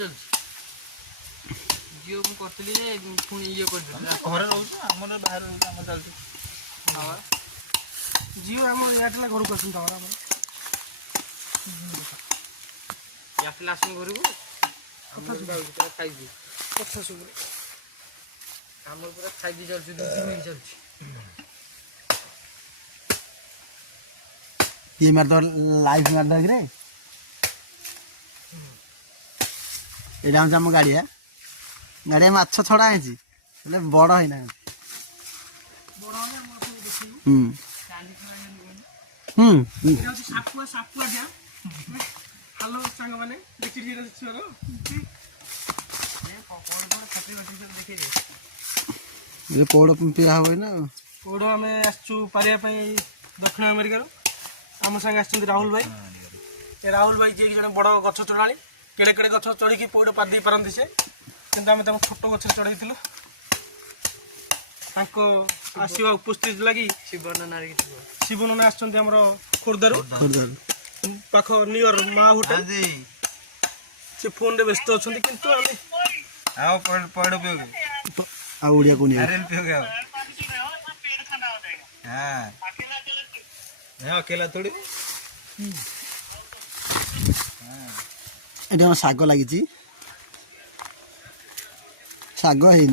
ଚାଲିଛି ଜିଓ ମୁଁ କରିଥିଲି ଯେ ପୁଣି ଇଏ କରିଦେଲି ଘରେ ରହୁଛୁ ଆମର ବାହାରେ ରହୁଛୁ ଆମର ଚାଲିଛି ଜିଓ ଆମ ଏୟାରଟେଲ୍ ଘରକୁ ଆସନ୍ତୁ ଆମର ଏୟାରଟେଲ୍ ଆସୁନି ଘରକୁ ଆମର ଯାଉଛି ପୁରା 5G କଥା ଶୁଭୁନି ଆମର ପୁରା 5G ଚାଲୁଛି 2GB ଚାଲୁଛି ये मार दो लाइव मार दो रे ये हम जम गाड़ी है गाड़ी में अच्छा छड़ा है जी ले बड़ है ना ବଡ଼ ହେଲେ ଆମର ସବୁ ଦେଖିବୁ हम्म ଏଇଟା ହେଉଛି ସାପୁଆ ଡ୍ୟାମ୍ ହ୍ୟାଲୋ ସାଙ୍ଗମାନେ ଦେଖିଛି ଏଇଟା ଛୁଆର ये कोड पिया हो ना ପୋଡ଼ ଆମେ ଆସିଛୁ ପାରିବା ପାଇଁ ଦକ୍ଷିଣ ଆମେରିକାରୁ ଆମ ସାଙ୍ଗେ ଆସିଛନ୍ତି ରାହୁଲ ଭାଇ ଏ ରାହୁଲ ଭାଇ ଯିଏକି ଜଣେ ବଡ଼ ଗଛ ଚଢ଼ାଳି କେଡ଼େ କେଡ଼େ ଗଛ ଚଢ଼ିକି ପୋଡ଼ ପାରି ଦେଇ ପାରନ୍ତି ସେ କିନ୍ତୁ ଆମେ ତାଙ୍କୁ ଛୋଟ ଗଛରେ ଚଢ଼େଇଥିଲୁ ତାଙ୍କ ଆସିବା ଉପସ୍ଥିତି ଲାଗି ଶିବ ନନା ଆସିଛନ୍ତି ଆମର ଖୋର୍ଦ୍ଧାରୁ ପାଖ ନିୟର ମା ହୋଟେଲ ସେ ଫୋନରେ ବ୍ୟସ୍ତ ଅଛନ୍ତି କିନ୍ତୁ ଆମେ आओ पढ़ पियोगे आ उड़िया को नहीं नारियल पियोगे आओ हाँ अकेला थोड़ी एटा साग लागी साग है